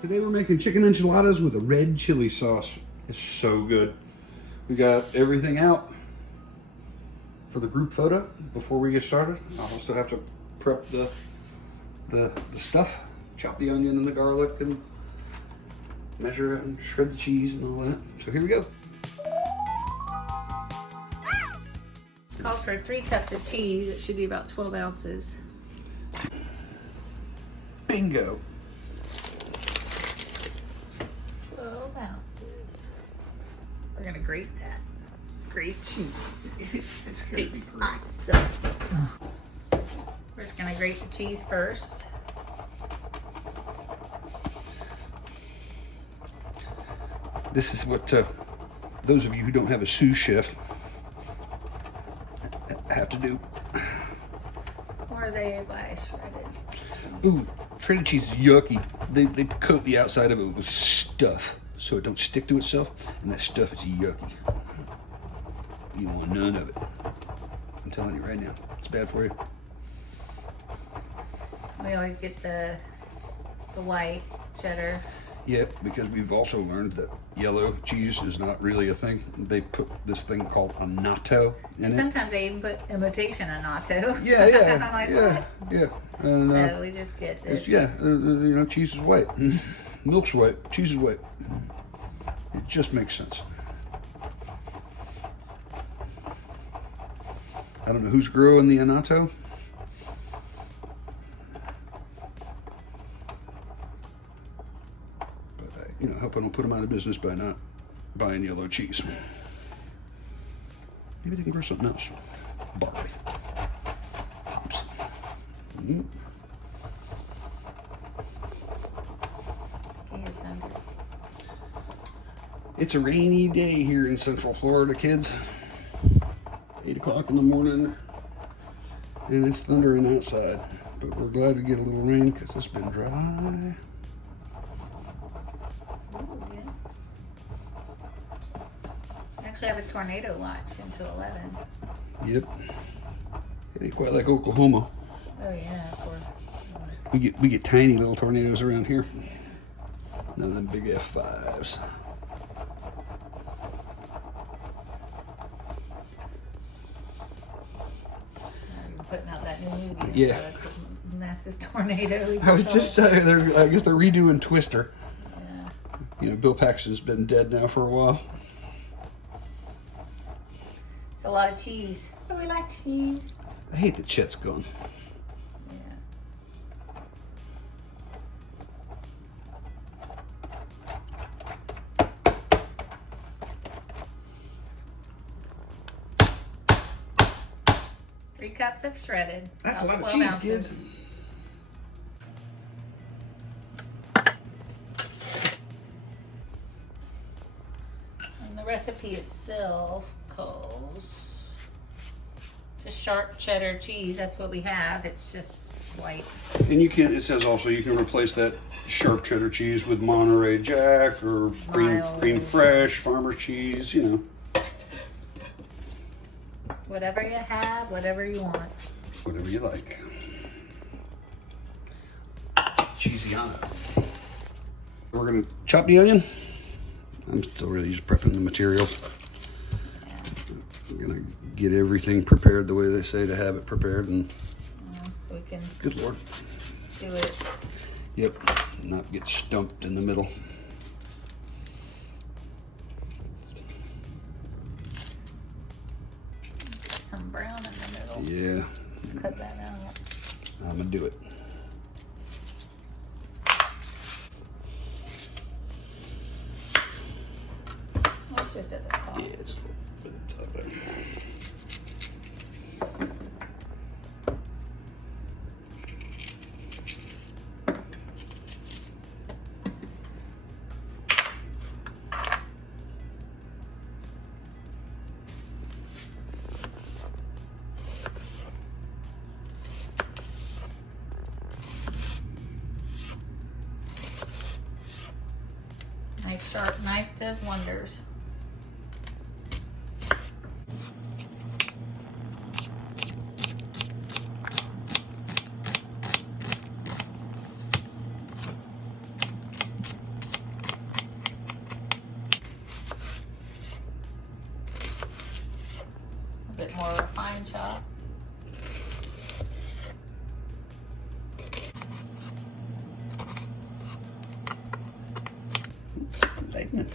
Today we're making chicken enchiladas with a red chili sauce. It's so good. We got everything out for the group photo before we get started. I'll still have to prep the stuff, chop the onion and the garlic and measure it and shred the cheese and all that. So here we go. Calls for 3 cups of cheese. It should be about 12 ounces. Bingo. 12 ounces. We're gonna grate that. Grate cheese. It's gonna be It's great. awesome. We're just gonna grate the cheese first. This is what those of you who don't have a sous chef have to do. Or they buy shredded. Ooh, shredded cheese is yucky. They coat the outside of it with stuff so it don't stick to itself, and that stuff is yucky. You don't want none of it. I'm telling you right now, it's bad for you. We always get the white cheddar. Yep, because we've also learned that yellow cheese is not really a thing. They put this thing called annatto in it. Sometimes they even put imitation annatto. Yeah, I'm like, yeah, what? yeah. And, So we just get this. Cheese is white. Milk's white, cheese is white. It just makes sense. I don't know who's growing the annatto. But I hope I don't put them out of business by not buying yellow cheese. Maybe they can grow something else. Barley. Hops. It's a rainy day here in Central Florida, kids. 8 o'clock in the morning, and it's thundering outside. But we're glad to get a little rain because it's been dry. Ooh, yeah. Actually, I have a tornado watch until 11. Yep. It ain't quite like Oklahoma. Oh yeah, of course. We get tiny little tornadoes around here. None of them big F5s. You're putting out that new movie. Yeah. That's a massive tornado. we I was saw. just I guess they're redoing Twister. Yeah. You know, Bill Paxton's been dead now for a while. It's a lot of cheese. Oh, we like cheese. I hate that Chet's gone. Yeah. Three cups of shredded. That's a about lot of 12 cheese, ounces. kids. And the recipe itself calls to sharp cheddar cheese. That's what we have. It's just white. And you can, it says also you can replace that sharp cheddar cheese with Monterey Jack or cream fresh, farmer cheese, you know. Whatever you have, whatever you want. Whatever you like. Cheesiana. We're gonna chop the onion. I'm still really just prepping the materials. I'm gonna get everything prepared the way they say to have it prepared, and So we can good Lord. do it. Yep, not get stumped in the middle. Some brown in the middle. Yeah, Cut that out. I'm gonna do it. It's just at the top. Yeah, just a little bit of top there. Nice sharp knife does wonders. onion.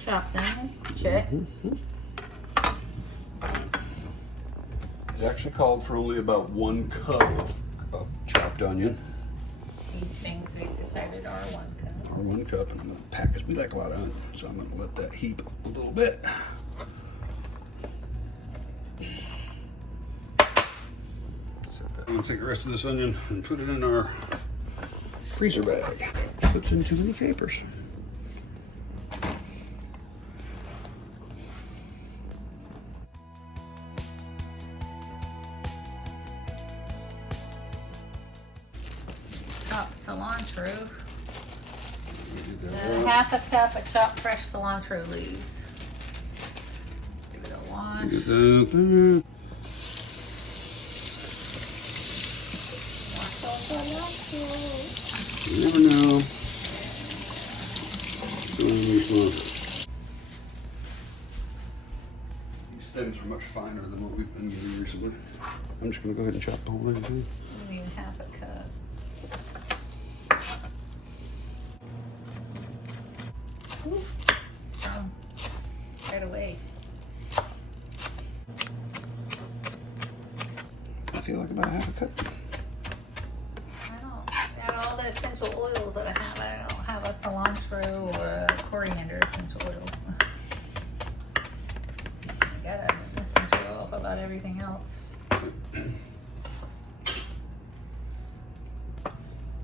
Chopped onion, check. It actually called for only about 1 cup of chopped onion. These things we've decided are 1 cup. Or 1 cup, and I'm gonna pack, because we like a lot of onion, so I'm gonna let that heap a little bit. I'm gonna take the rest of this onion and put it in our freezer bag. Puts in too many capers. Chopped cilantro. Half a cup of chopped fresh cilantro leaves. Give it a wash. Wash all cilantro. You never know. These stems are much finer than what we've been getting recently. I'm just gonna go ahead and chop the whole thing too. You need half a cup. Ooh, strong. Right away. I feel like about a half a cup. I don't. Got all the essential oils that I have. I don't have a cilantro or a coriander essential oil. I got an essential oil for about everything else.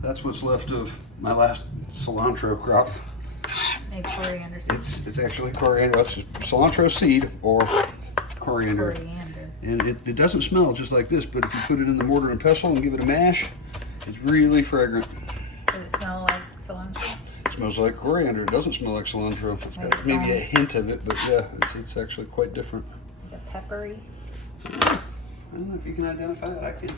That's what's left of my last cilantro crop. Maybe coriander seed. It's actually coriander. That's just cilantro seed or coriander. Coriander. And it doesn't smell just like this, but if you put it in the mortar and pestle and give it a mash, it's really fragrant. Does it smell like cilantro? It smells like coriander. It doesn't smell like cilantro. It's got maybe a hint of it, but yeah, it's actually quite different. Like a peppery? I don't know if you can identify it. I can.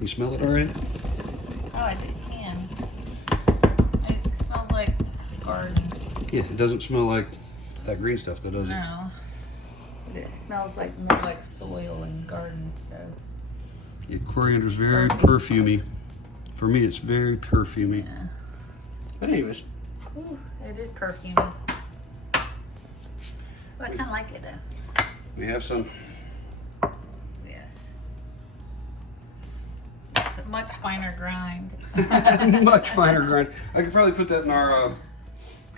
You smell it already? Oh, I can. It smells like garden. Yeah, it doesn't smell like that green stuff, though, does it? No. But it smells like more like soil and garden stuff. Yeah, coriander's very perfumey. For me, it's very perfumey. Yeah. But anyways. Ooh, it is perfumey. But I kind of like it, though. We have some. Yes. It's a much finer grind. Much finer grind. I could probably put that in our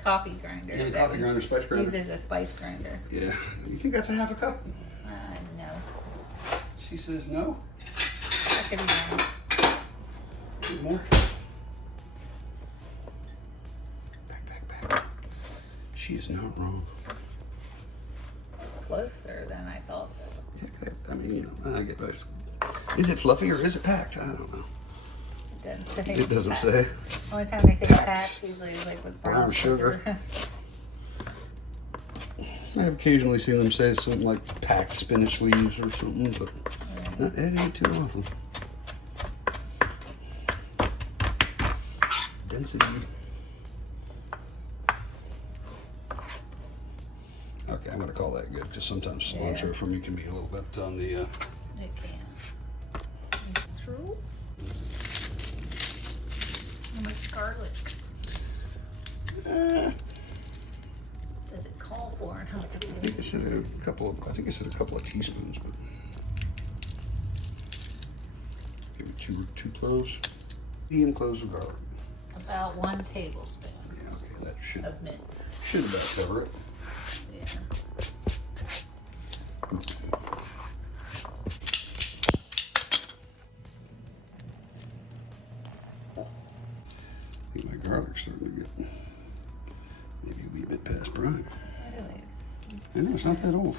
coffee grinder. in a coffee grinder, spice grinder. Use as a spice grinder. Yeah. You think that's a half a cup? No. She says no. That could be more. Need more? Back. She is not wrong. It's closer than I thought. Yeah, I mean, you know, I get both. Is it fluffy or is it packed? I don't know. It doesn't say. It doesn't say. Only time they say packed usually is like with brown sugar. I have occasionally seen them say something like packed spinach leaves or something, but it ain't too often. Density. Okay, I'm gonna call that good because sometimes cilantro for me can be a little bit on the. It can. True. How much garlic does it call for, and how much do you I think it said a couple of. I think it said a couple of teaspoons, but maybe two cloves. Medium cloves of garlic. About 1 tablespoon Yeah, okay, that should of mince. about cover it. Yeah. I think my garlic's starting to get maybe a wee bit past prime. Anyways, I know, it's not that old.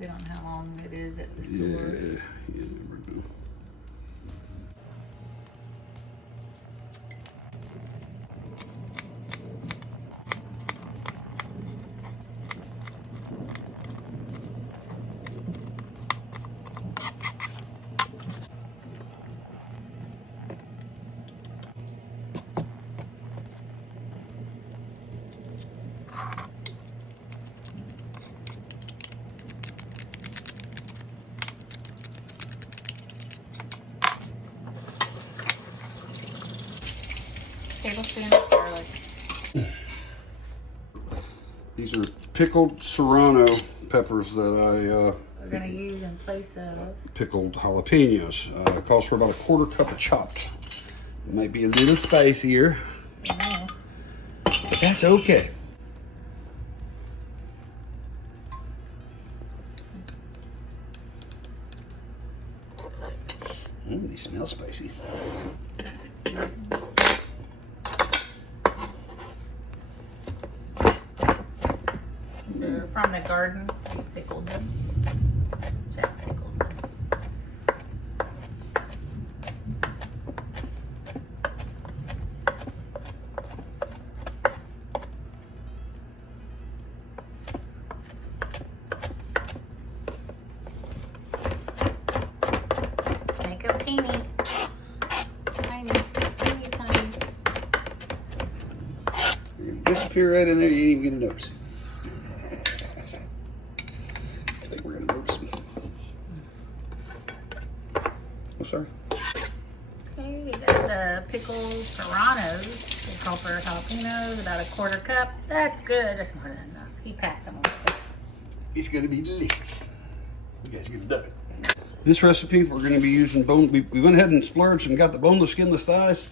we don't know how long it is at the store. Yeah, you never know. tablespoon of garlic. These are pickled serrano peppers that We're gonna use in place of pickled jalapenos. It calls for about a 1/4 cup of chopped. It might be a little spicier, but that's okay. They smell spicy. They're from the garden. We pickled them. Chad's pickled them. Make them teeny. Tiny. Teeny tiny. You're gonna disappear right in there, you ain't even gonna notice it. I think we're gonna notice them. Oh, sorry. Okay, we got the pickled serranos. They call for jalapenos, about a 1/4 cup. That's good. That's more than enough. He packed them a little bit. It's gonna be delicious. You guys are gonna love it. This recipe, we're gonna be using we went ahead and splurged and got the boneless, skinless thighs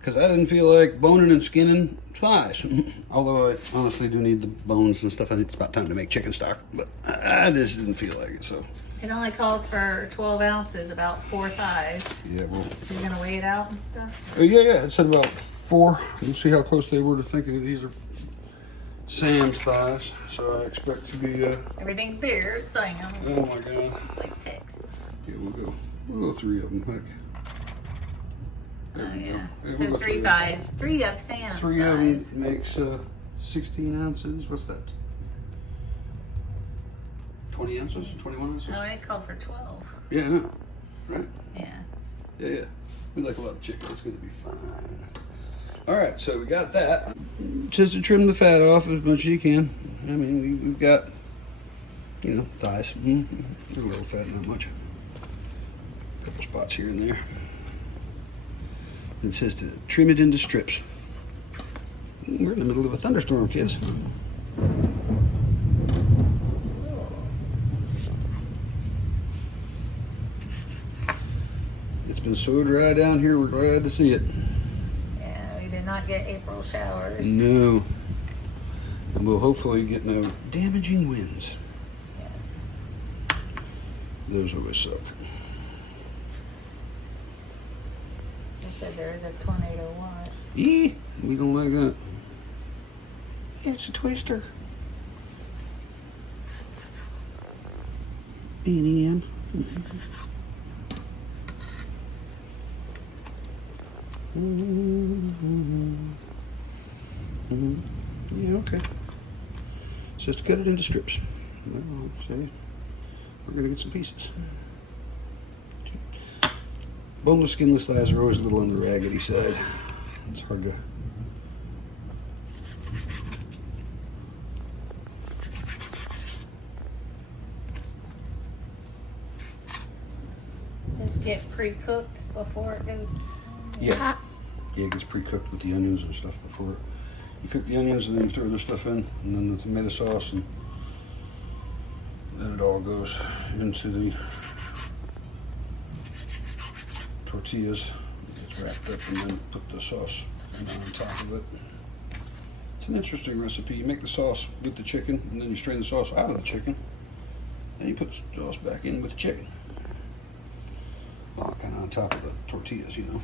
because I didn't feel like boning and skinning thighs. Although I honestly do need the bones and stuff. I think it's about time to make chicken stock, but I just didn't feel like it, so. It only calls for 12 ounces, about 4 thighs. Yeah, well. You're gonna weigh it out and stuff? Yeah, it said about 4. We'll see how close they were to thinking these are Sam's thighs, so I expect to be, Everything bigger, it's Sam. oh my God. It's like Texas. Yeah, we'll go 3 of them, heck. There Oh we go. yeah. Yeah, So we'll go 3 thighs. 3 of Sam's 3 of thighs. them makes 16 ounces. What's that? 20 ounces? 21 ounces? Oh, it called for 12. Yeah, I know. Right? Yeah. Yeah. We like a lot of chicken. It's going to be fine. All right, so we got that. Just to trim the fat off as much as you can. I mean, we've got, you know, thighs. They're a little fat, not much. A couple spots here and there. And it says to trim it into strips. We're in the middle of a thunderstorm, kids. It's been so dry down here, we're glad to see it. Yeah, we did not get April showers. No. And we'll hopefully get no damaging winds. Yes. Those always suck. They said there is a tornado watch. We don't like that. It's a twister. BNM. Yeah, okay. It's just cut it into strips. Well, see, we're gonna get some pieces. Boneless, skinless thighs are always a little on the raggedy side. It's hard to. This get pre-cooked before it goes. Yeah. Yeah, it gets pre-cooked with the onions and stuff before. You cook the onions and then you throw the stuff in, and then the tomato sauce, and then it all goes into the tortillas. It gets wrapped up and then put the sauce on top of it. It's an interesting recipe. You make the sauce with the chicken, and then you strain the sauce out of the chicken, and you put the sauce back in with the chicken. Well, kind of on top of the tortillas, you know.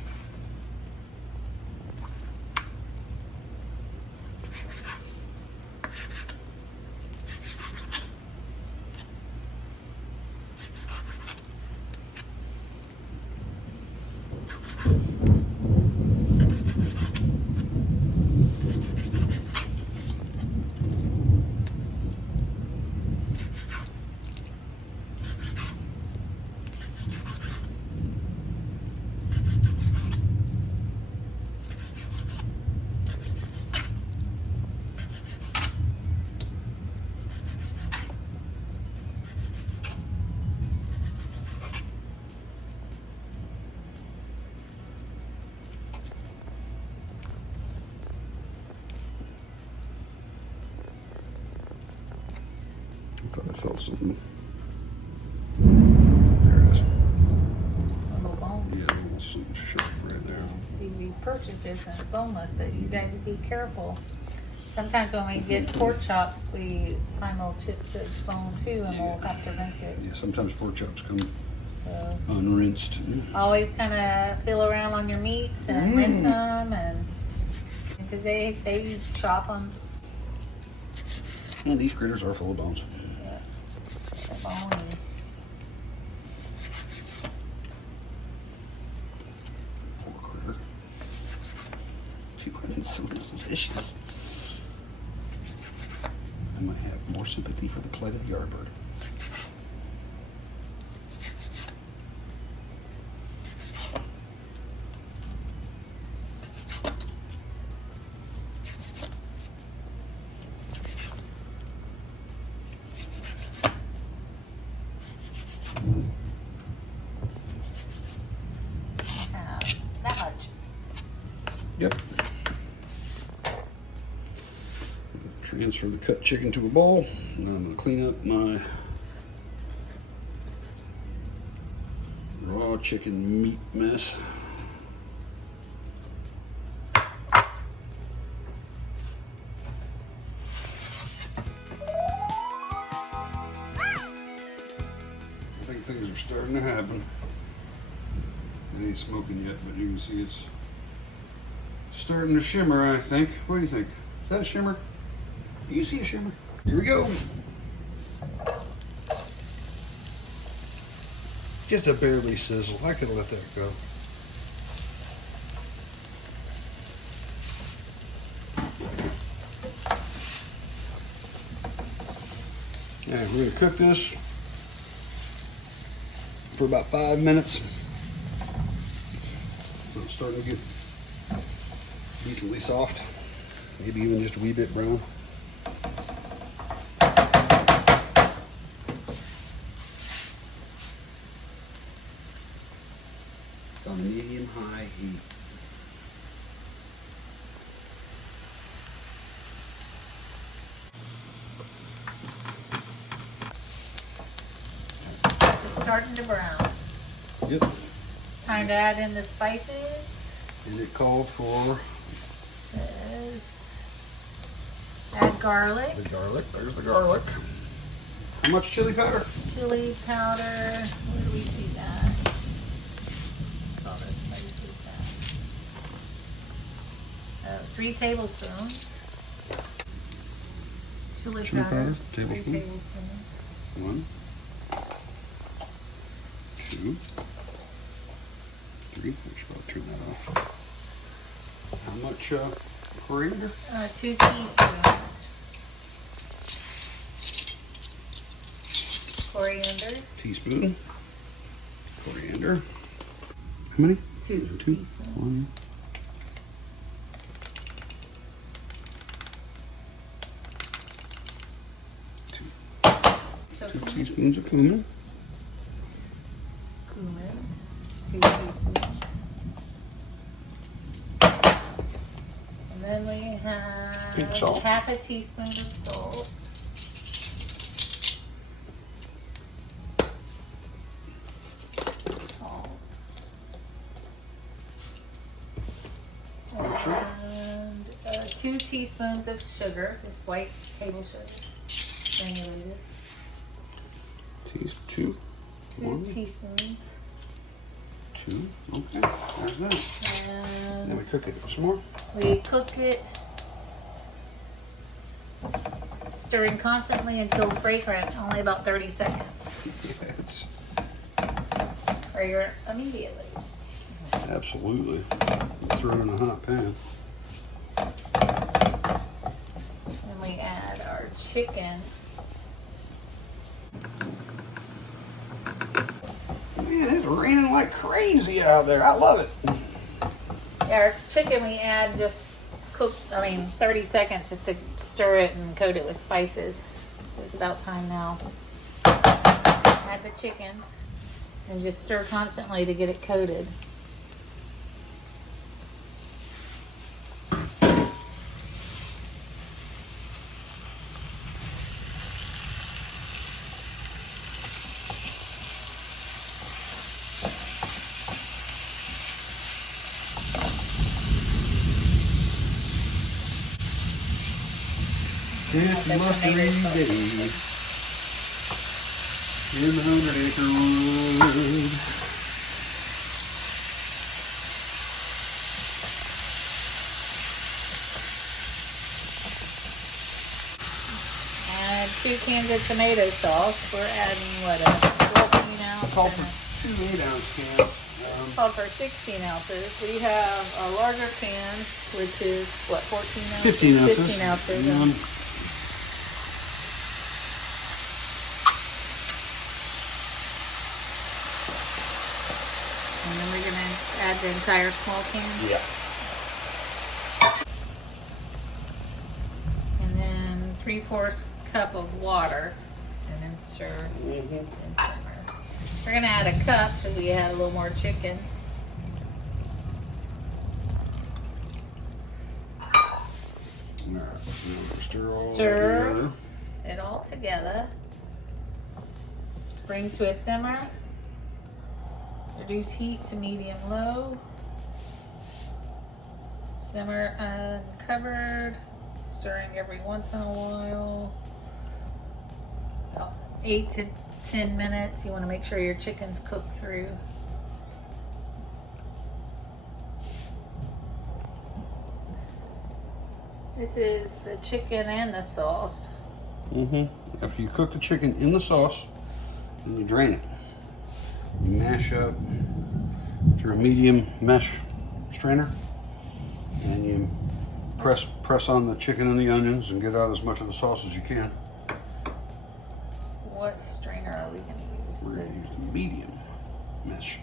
thought I saw something. There it is. A little bone. Yeah, a little something sharp right there. See, we purchased this and it's boneless, but you guys be careful. Sometimes when we get pork chops, we find little chips of bone too, and we'll have to rinse it. Yeah, sometimes pork chops come So unrinsed. always kind of feel around on your meats and rinse them, and because they chop them. And these critters are full of bones. Yeah, they're bony. Poor critter. It's so delicious. I might have more sympathy for the plight of the yardbird. That much. Yep. Transfer the cut chicken to a bowl. And I'm going to clean up my raw chicken meat mess. I think things are starting to happen. It ain't smoking yet, but you can see it's starting to shimmer, I think. What do you think? Is that a shimmer? Do you see a shimmer? Here we go. Just a barely sizzle. I could let that go. Alright, we're going to cook this for about 5 minutes. It's starting to get decently soft. Maybe even just a wee bit brown. It's on medium-high heat. It's starting to brown. Yep. Time to add in the spices. And it called for Says add garlic. the garlic. There's the garlic. How much chili powder? Chili powder. Where do we see that? Oh, that's where you see that. 3 tablespoons. Chili powder. 3 tablespoon. tablespoons. 1, 2, 3. I should probably turn that off. How much coriander? 2 teaspoons. Coriander. Teaspoon. Coriander. How many? 2 2. teaspoons. 1. So 2 teaspoons of cumin. Cumin. 2 teaspoons. And then we have Pink salt. half a teaspoon of salt. Salt. Sugar. And 2 teaspoons of sugar, just white table sugar, granulated. 2. 2 1, teaspoons. 2. Okay. There's that. Now And we cook it some more. we cook it, stirring constantly until fragrant, only about 30 seconds. Yeah, it's Or immediately. absolutely. Throw it in a hot pan. And we add our chicken. Man, it's raining like crazy out there. I love it. Our chicken we add just 30 seconds just to stir it and coat it with spices. So it's about time now. Add the chicken and just stir constantly to get it coated. It's the mustard tomato sauce. day in the 100-acre wood. And 2 cans of tomato sauce. We're adding what, a 14 ounce? Call for 2 8-ounce cans. Called for 16 ounces. We have a larger can, which is what, 14 ounces? 15 ounces. 15 ounces. And then we're gonna add the entire small can. Yeah. And then 3/4 cup of water, and then stir and simmer. We're gonna add a cup because we had a little more chicken. All right. Now stir all that Stir together. it all together. Bring to a simmer. Reduce heat to medium-low. Simmer uncovered, stirring every once in a while. About 8 to 10 minutes. You want to make sure your chicken's cooked through. This is the chicken and the sauce. After you cook the chicken in the sauce, then you drain it. You mash up through a medium mesh strainer, and you press on the chicken and the onions and get out as much of the sauce as you can. What strainer are we going to use? We're going to use the medium mesh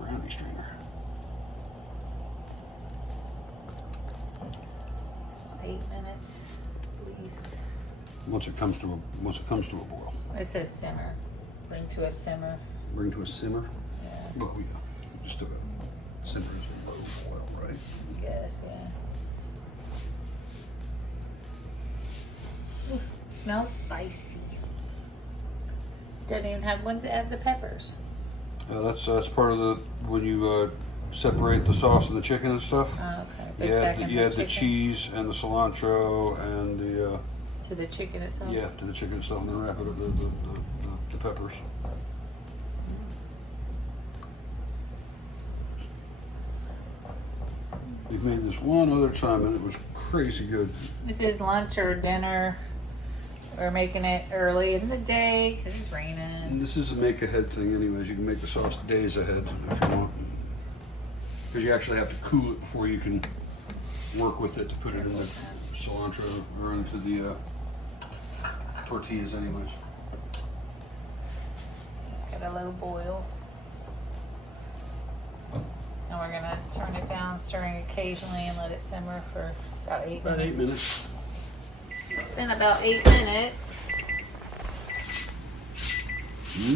brownie strainer. 8 minutes, at least. Once it comes to a boil. It says simmer. Bring to a simmer. Bring to a simmer. Yeah, Well, yeah, just about simmer is a boil, right? I guess, yeah. Ooh, smells spicy. Doesn't even have ones that have the peppers. That's part of the when you separate the sauce and the chicken and stuff. Oh, okay. You Goes back add, in you add the chicken. cheese and the cilantro and the To the chicken itself? to the chicken and stuff, and then wrap it with the peppers. We've made this one other time and it was crazy good. This is lunch or dinner. We're making it early in the day because it's raining. And this is a make ahead thing anyways. You can make the sauce days ahead if you want. Because you actually have to cool it before you can work with it to put it in the cilantro or into the tortillas anyways. It's got a low boil. And we're gonna turn it down, stirring occasionally, and let it simmer for about 8 About minutes. 8 minutes. It's been about 8 minutes.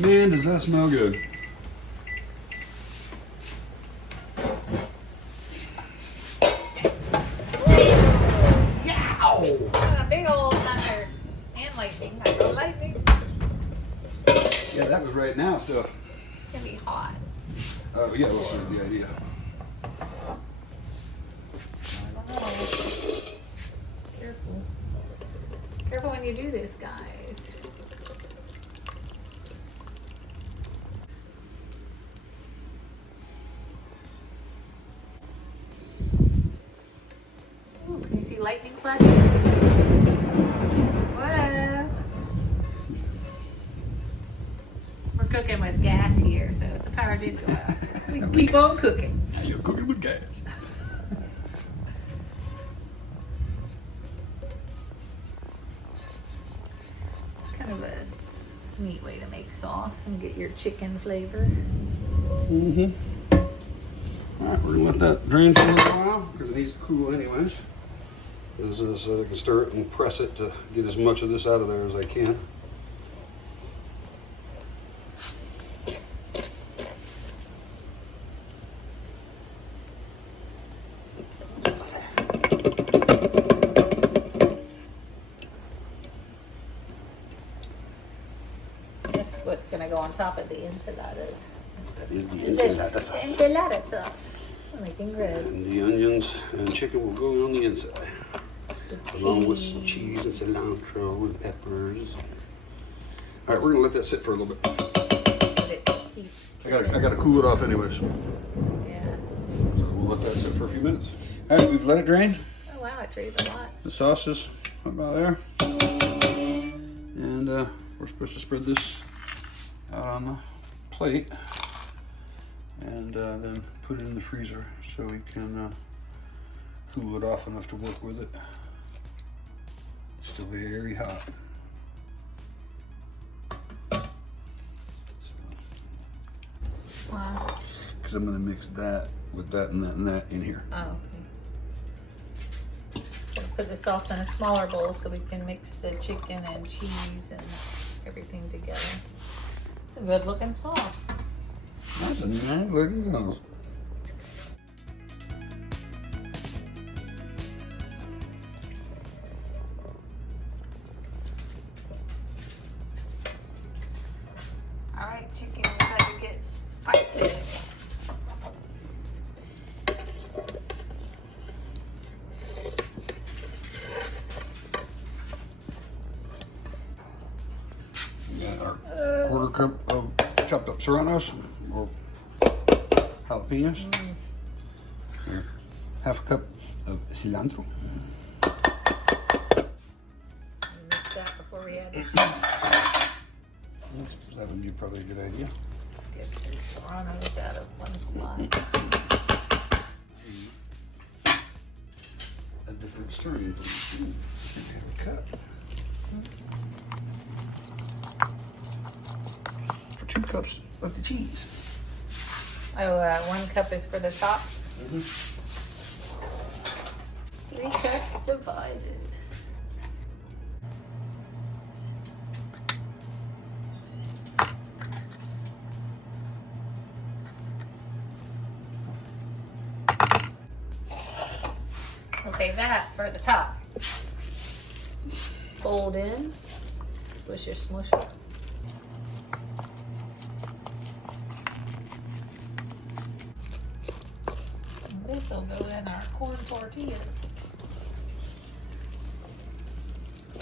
Man, does that smell good. Yow! A big old thunder and lightning. I go lightning. Yeah, that was right now stuff. It's gonna be hot. Oh, yeah, well, that's the idea. Careful. Careful when you do this, guys. Ooh, can you see lightning flashes? Whoa. We're cooking with gas here, so the power did go out. We can keep on cooking. Now you're cooking with gas. It's kind of a neat way to make sauce and get your chicken flavor. Mm-hmm. All right, we're gonna let that drain for a little while because it needs to cool anyways. So I can stir it and press it to get as much of this out of there as I can. That's what's gonna go on top of the enchiladas. That is the The enchilada sauce. enchilada sauce. I'm making red. And the onions and chicken will go on the inside. Along with some cheese and cilantro and peppers. All right, we're gonna let that sit for a little bit. I gotta cool it off anyways. Yeah. So we'll let that sit for a few minutes. All right, we've let it drain. Oh wow, it drained a lot. The sauce is about there. And we're supposed to spread this out on the plate and then put it in the freezer so we can cool it off enough to work with it. Still very hot. Wow. Because I'm going to mix that with that and that and that in here. Oh, okay. We'll put the sauce in a smaller bowl so we can mix the chicken and cheese and everything together. It's a good looking sauce. That's a nice looking sauce. All right, chicken, you better get spicy. We got our quarter cup of chopped up serranos or jalapenos. Here, half a cup of cilantro. Mix that before we add it. That would be probably a good idea. Get the serranos out of one spot. A different stirring. Have a cup. For 2 cups of the cheese. Oh, 1 cup is for the top. 3 cups divided. We'll save that for the top. Fold in, squish or smush it. This will go in our corn tortillas.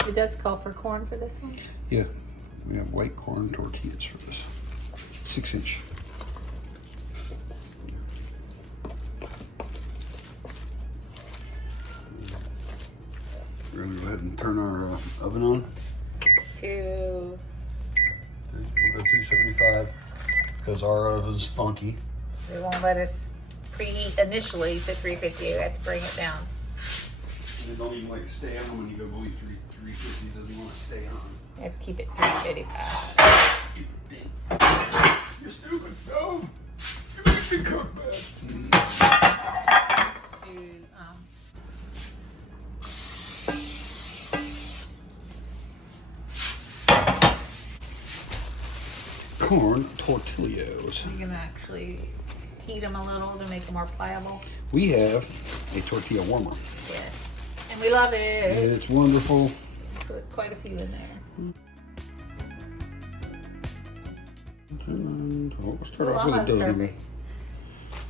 It does call for corn for this one? Yeah, we have white corn tortillas for this. 6-inch. We're gonna go ahead and turn our oven on. To We'll go 375 because our oven's funky. they won't let us preheat initially to 350. We have to bring it down. And it don't even like stay on when you go below 350. It doesn't want to stay on. You have to keep it 355. You stupid stove! You make me cook bad. Corn tortillas. You can actually heat them a little to make them more pliable. We have a tortilla warmer. Yes. And we love it. It's wonderful. Put quite a few in there. And we'll start off with a Almost dozen. perfect.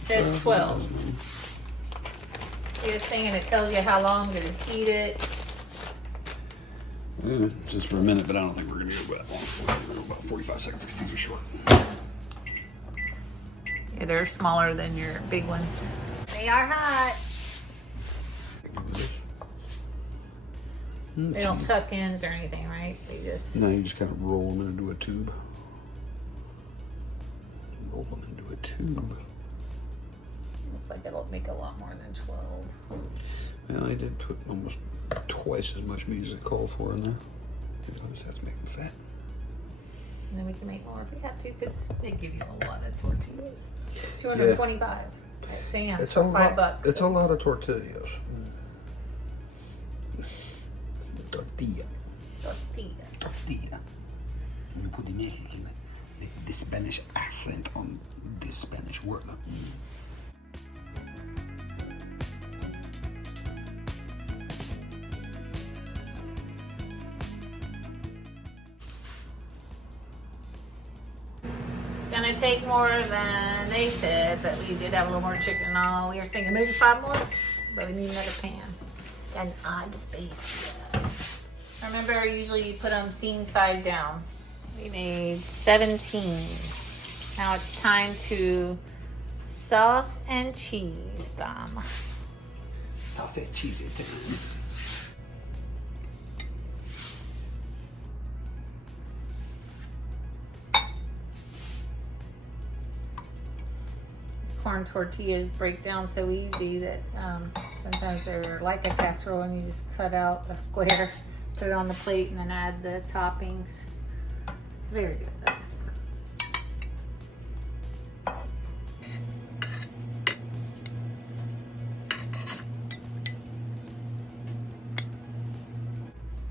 It says 12. See this thing and it tells you how long to heat it. Just for a minute, but I don't think we're going to go that long. We're going to go about 45 seconds because these are short. Yeah, they're smaller than your big ones. They are hot. They don't tuck ins or anything, right? They just... No, you just kind of roll them into a tube. Roll them into a tube. Looks like it'll make a lot more than 12. Well, I did put almost twice as much meat as it called for in there. I just have to make them fat. And then we can make more if we have to, because they give you a lot of tortillas. 225 at Sam's It's for a lot. $5. It's a lot of tortillas. Tortilla. Tortilla. We put the Mexican, the Spanish accent on this Spanish word. It's gonna take more than they said, but we did have a little more chicken and all. We were thinking maybe 5 more, but we need another pan. Got an odd space here. Remember, usually you put them seam side down. We made 17. Now it's time to sauce and cheese them. Sauce and cheese it. Corn tortillas break down so easy that sometimes they're like a casserole and you just cut out a square, put it on the plate, and then add the toppings. It's very good though.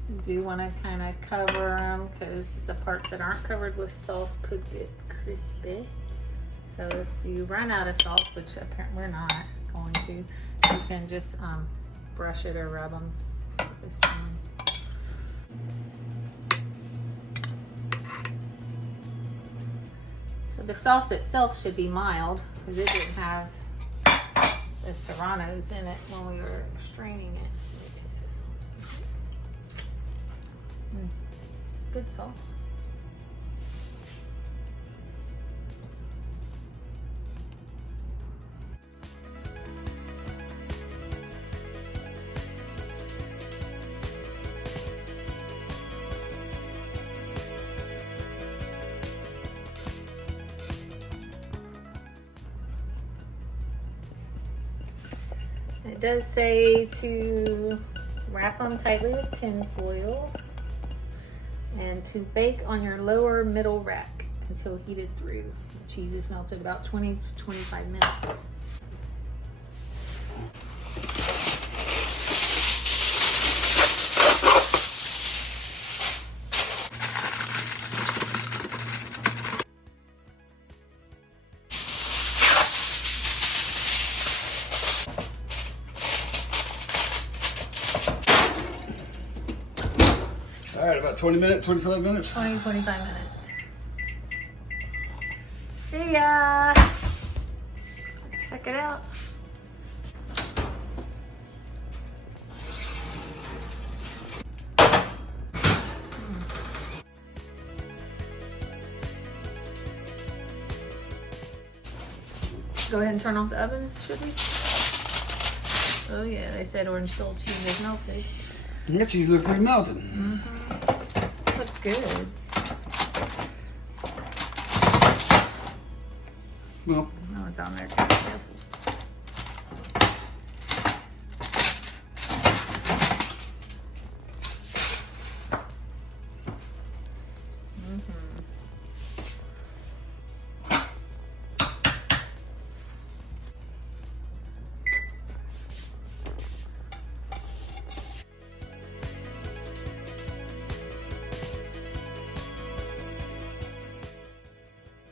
You do want to kind of cover them because the parts that aren't covered with sauce could get crispy. So if you run out of sauce, which apparently we're not going to, you can just brush it or rub them with a spoon. So the sauce itself should be mild because it didn't have the serranos in it when we were straining it. Let me taste this sauce. It's good sauce. It does say to wrap them tightly with tin foil and to bake on your lower middle rack until heated through. The cheese is melted about 20 to 25 minutes. All right, about 20 minutes, 25 minutes. 20, 25 minutes. See ya. Check it out. Go ahead and turn off the ovens, should we? Oh yeah, they said orange sold cheese is melted. That cheese looks pretty melted. Looks good. Well, No, it's on there. Be careful.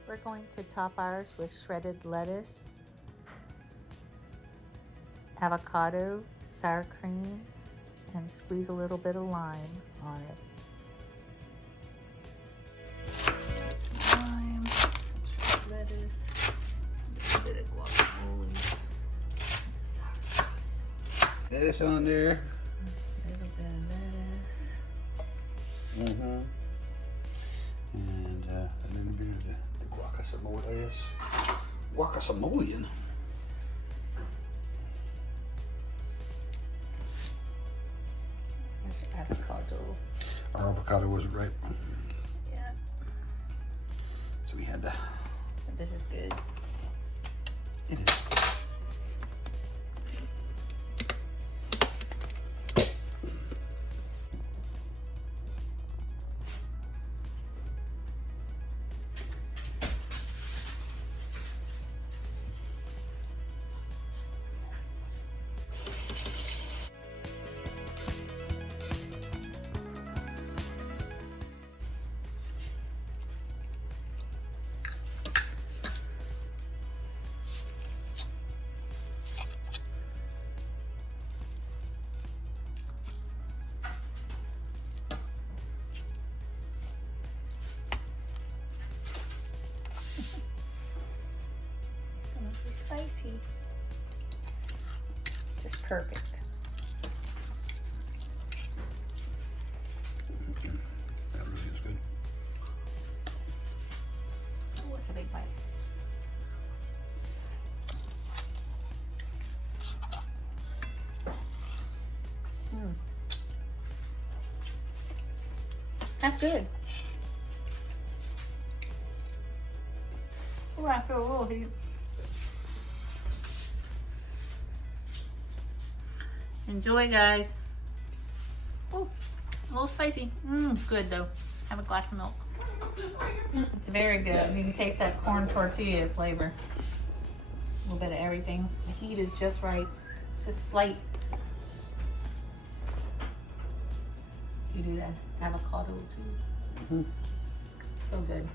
We're going to top ours with shredded lettuce, avocado, sour cream, and squeeze a little bit of lime on it. Some lime, some shredded lettuce, a little bit of guacamole, lettuce on there. a little bit of lettuce. And a little bit of the guacamole. Guacamole. There's avocado. Our avocado wasn't ripe, Yeah, so we had to. but this is good. It is. Spicy. Just perfect. That's good. Oh, I feel a little heat. Enjoy, guys. Oh, a little spicy. Good though. Have a glass of milk. It's very good. You can taste that corn tortilla flavor. A little bit of everything. The heat is just right. It's just slight. Do you do that avocado too? So good.